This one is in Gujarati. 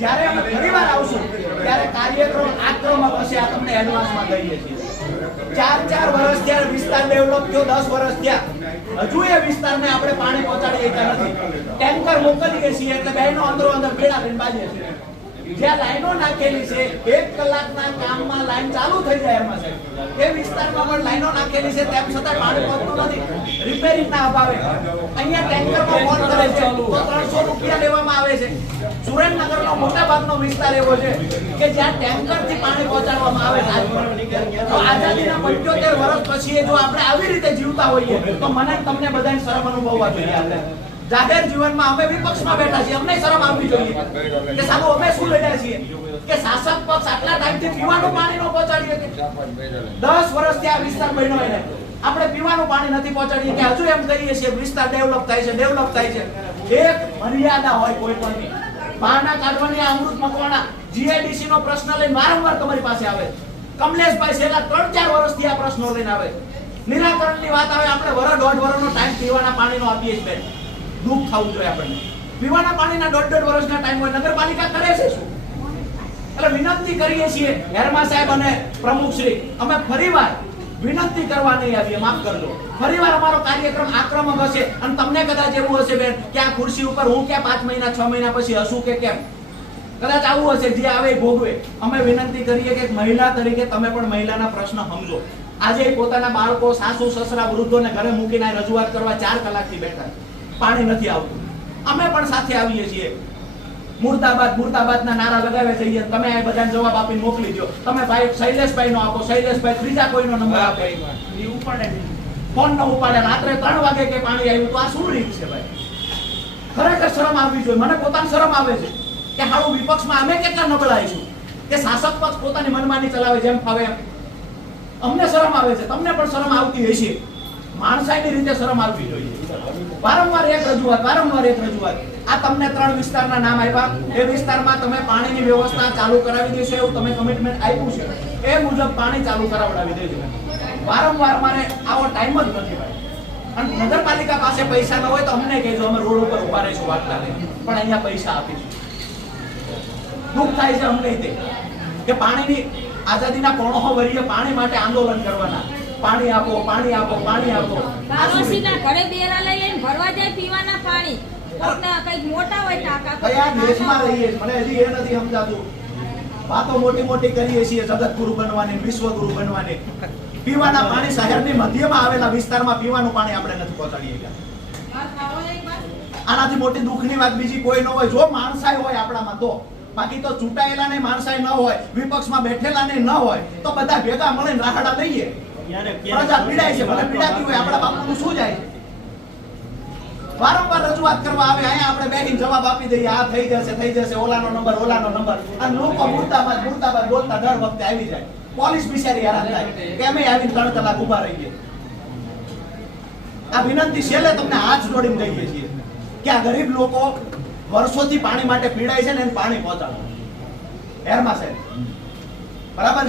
જ્યારે અમે ફરીવાર આવશું ત્યારે કાર્યક્રમ આક્રમક હશે, આ તમને એડવાન્સમાં કહીએ છીએ। 4 વર્ષ થયા વિસ્તાર ડેવલપ થયો, 10 વર્ષ થયા, હજુ એ વિસ્તારને આપણે પાણી પહોંચાડી શક્યા નથી। ટેન્કર મોકલીએ છીએ એટલે બહેનો અંદરો અંદર બેડા લઈને બાજે છે। જ્યાં લાઈનો નાખેલી છે 1 કલાકના કામમાં લાઈન ચાલુ થઈ જાય એમાં છે, એ વિસ્તારમાં પણ લાઈનો નાખેલી છે, તેમ છતાં પાણી પહોંચતું નથી, રિપેરિંગના અભાવે। અહીંયા ટેન્કરમાં ફોન કરે છે તો 300 રૂપિયા લેવામાં આવે છે। સુરેન્દ્રનગરનો મોટા ભાગનો વિસ્તાર એવો છે કે જ્યાં ટેન્કરથી પાણી પહોંચાડવામાં આવે છે। તો આઝાદીના 75 વર્ષ પછી જો આપણે આવી રીતે જીવતા હોઈએ તો મને તમને બધાને શરમ અનુભવવા જોઈએ। આપણે જાહેર જીવનમાં અમે વિપક્ષમાં બેઠા છીએ, અમને શરમ આવવી જોઈએ કે સાહેબ અમે શું લડ્યા છીએ કે શાસક પક્ષ આટલા ટાઈમથી પીવાનું પાણી ન પહોંચાડી શકે। 10 વર્ષથી આ વિસ્તાર બન્યો એને આપણે પીવાનું પાણી નથી પહોંચાડીએ કે હજુ એમ કહીએ છીએ વિસ્તાર ડેવલપ થાય છે, ડેવલપ થાય છે। એક મર્યાદા હોય કોઈ પણની, બહાના કાઢવાની આ અમૃત મકવાણા જીઆઈડીસી નો પ્રશ્ન લઈને વારંવાર તમારી પાસે આવે। કમલેશભાઈ છેલ્લા 3-4 વર્ષથી આ પ્રશ્નો લઈને આવે। નિરાકરણની વાત આવે આપણે વરસ 1.5 વર્ષનો ટાઈમ પીવાના પાણીનો આપીએ છીએ બેન, દુઃખ થવું જોઈએ આપણને। પીવાના પાણીના 1.5 વર્ષના ટાઈમ હોય, નગરપાલિકા કરે છે શું? એટલે વિનંતી કરીએ છીએ હેરમા સાહેબ અને પ્રમુખશ્રી, અમે ફરીવાર વિનંતી કરવા નહીં આવીએ, માફ કરજો। ફરીવાર અમારો કાર્યક્રમ આક્રમક હશે અને તમને કદાચ એવું હશે બેન કે આ ખુરશી ઉપર હું કે 5 મહિના 6 મહિના પછી હસું કે કેમ, કદાચ આવું હશે, જે આવે ભોગવે। અમે વિનંતી કરીએ કે મહિલા તરીકે તમે પણ મહિલાના પ્રશ્ન સમજો। આજે પોતાના બાળકો, સાસુ સસરા, વૃદ્ધોને ઘરે મૂકીને રજૂઆત કરવા 4 કલાકથી બેઠા, પાણી નથી આવતું। અમે પણ સાથે આવીએ છીએ, મુર્દાબાદ મુર્દાબાદના નારા લગાવે જઈએ, તમે આ બધાને જવાબ આપીને મોકલી દો। તમે ભાઈ શૈલેષભાઈ નો આપો, શૈલેષભાઈ ત્રીજા કોઈનો નંબર આપે, ફોન ન ઉપાડે, રાત્રે 3 વાગે કે પાણી આવ્યું, તો આ શું રીત છે ભાઈ? ખરેખર શરમ આવવી જોઈએ। મને પોતાને શરમ આવે છે કે હારું વિપક્ષમાં અમે કેટલા નબળા છું કે શાસક પક્ષ પોતાની મનમાની ચલાવે જેમ ફાવે એમ। અમને શરમ આવે છે, તમને પણ શરમ આવતી હશે, માણસાઈની રીતે શરમ આવવી જોઈએ। વારંવાર એક રજૂઆત આ તમને 3 વિસ્તારના નામ આપ્યા, એ વિસ્તારમાં તમે પાણીની વ્યવસ્થા ચાલુ કરાવી દેશો એવું તમે કમિટમેન્ટ આપ્યું છે, એ મુજબ પાણી ચાલુ કરાવડાવી દેજો। વારંવાર મારે આવો ટાઈમ જ નથી ભાઈ। અને નગરપાલિકા પાસે પૈસા ન હોય તો અમને કહેજો, અમે રોડ ઉપર ઉભા રહીશું વાટલા લઈને, પણ અહીંયા પૈસા આપીશું। દુઃખ થાય છે અમને તે કે પાણીની આઝાદીના 50 વર્ષે પાણી માટે આંદોલન કરવાના, પાણી આપો, પાણી આપો, પાણી આપો। પાડોશીના ઘરે બેરા લઈ લઈને ભરવા જાય પીવાના પાણી, કોકના કઈક મોટા હોય ટાંકા, કયા દેશમાં રહીએ મને હજી એ નથી સમજાતું। વાતો મોટી કરીએ છીએ જગતગુરુ બનવાની, વિશ્વગુરુ બનવાની, પીવાના પાણી શહેરની મધ્યમાં આવેલા વિસ્તારમાં પીવાનું પાણી આપણે નથી પહોંચાડી શક્યા। આનાથી મોટી દુઃખની વાત બીજી કોઈ ન હોય, જો માણસાઈ હોય આપણામાં તો। બાકી તો ચૂંટાયેલા ને માણસાઈ ન હોય, વિપક્ષમાં બેઠેલા ને ન હોય, તો બધા ભેગા મળીને રાહડા લઈએ। પ્રજા પીડાય છે, ભલે પીડાતી હોય, આપણા બાપુનું શું જાય? વારંવાર રજૂઆત કરવા આવે, અહીંયા આપણે બેહીને જવાબ આપી દઈએ, આ થઈ જશે, ઓલાનો નંબર, અને લોકો મુર્દાબાદ બોલતા દર વખતે આવી જાય। પોલીસ બિચારી હેરાન થાય કે અમે આવીને 3 કલાક ઉભા રહીએ। આ વિનંતી છેલ્લે તમને હાથ જોડીને કહીએ છીએ કે આ ગરીબ લોકો વર્ષોથી પાણી માટે પીડાય છે ને એને પાણી પહોંચાડો। હેરમા સાહેબ બરાબર।